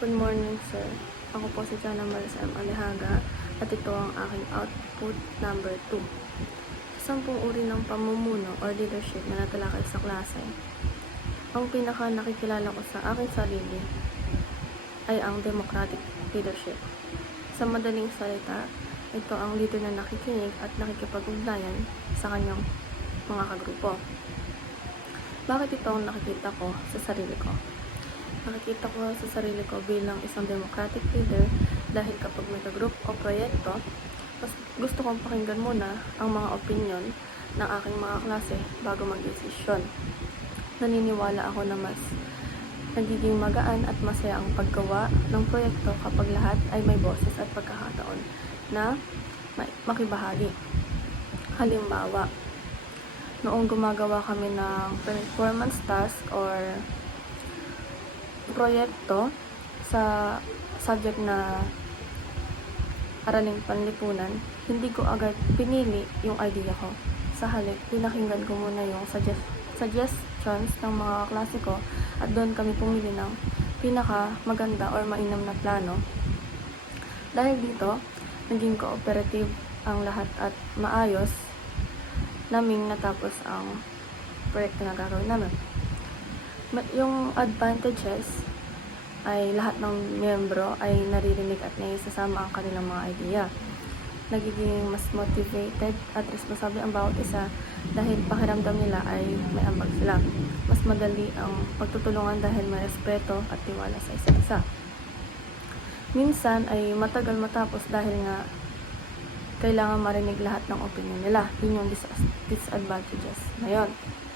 Good morning, sir. Ako po si Jana Marisa M. Alihaga at ito ang aking output number 2. Sa 10 uri ng pamumuno or leadership na natalakay sa klase, ang pinaka nakikilala ko sa aking sarili ay ang democratic leadership. Sa madaling salita, ito ang leader na nakikinig at nakikipag-ugnayan sa kanyang mga kagrupo. Bakit ito ang nakikita ko sa sarili ko? Nakikita ko sa sarili ko bilang isang democratic leader dahil kapag may group o proyekto, mas gusto kong pakinggan muna ang mga opinion ng aking mga klase bago mag-desisyon. Naniniwala ako na mas nagiging magaan at masaya ang paggawa ng proyekto kapag lahat ay may boses at pagkakataon na makibahagi. Halimbawa, noong gumagawa kami ng performance task or proyekto sa subject na araling panlipunan, hindi ko agad pinili yung idea ko. Sa halip, pinakinggan ko muna yung suggestions ng mga klase ko at doon kami pumili ng pinaka maganda or mainam na plano. Dahil dito, naging cooperative ang lahat at maayos naming natapos ang proyekto na gagawin namin. Yung advantages ay lahat ng miyembro ay naririnig at naisasama ang kanilang mga idea. Nagiging mas motivated at responsable ang bawat isa dahil pakiramdam nila ay may ambag sila. Mas madali ang pagtutulungan dahil may respeto at tiwala sa isa't isa. Minsan ay matagal matapos dahil nga kailangan marinig lahat ng opinion nila. Yun yung disadvantages na yun.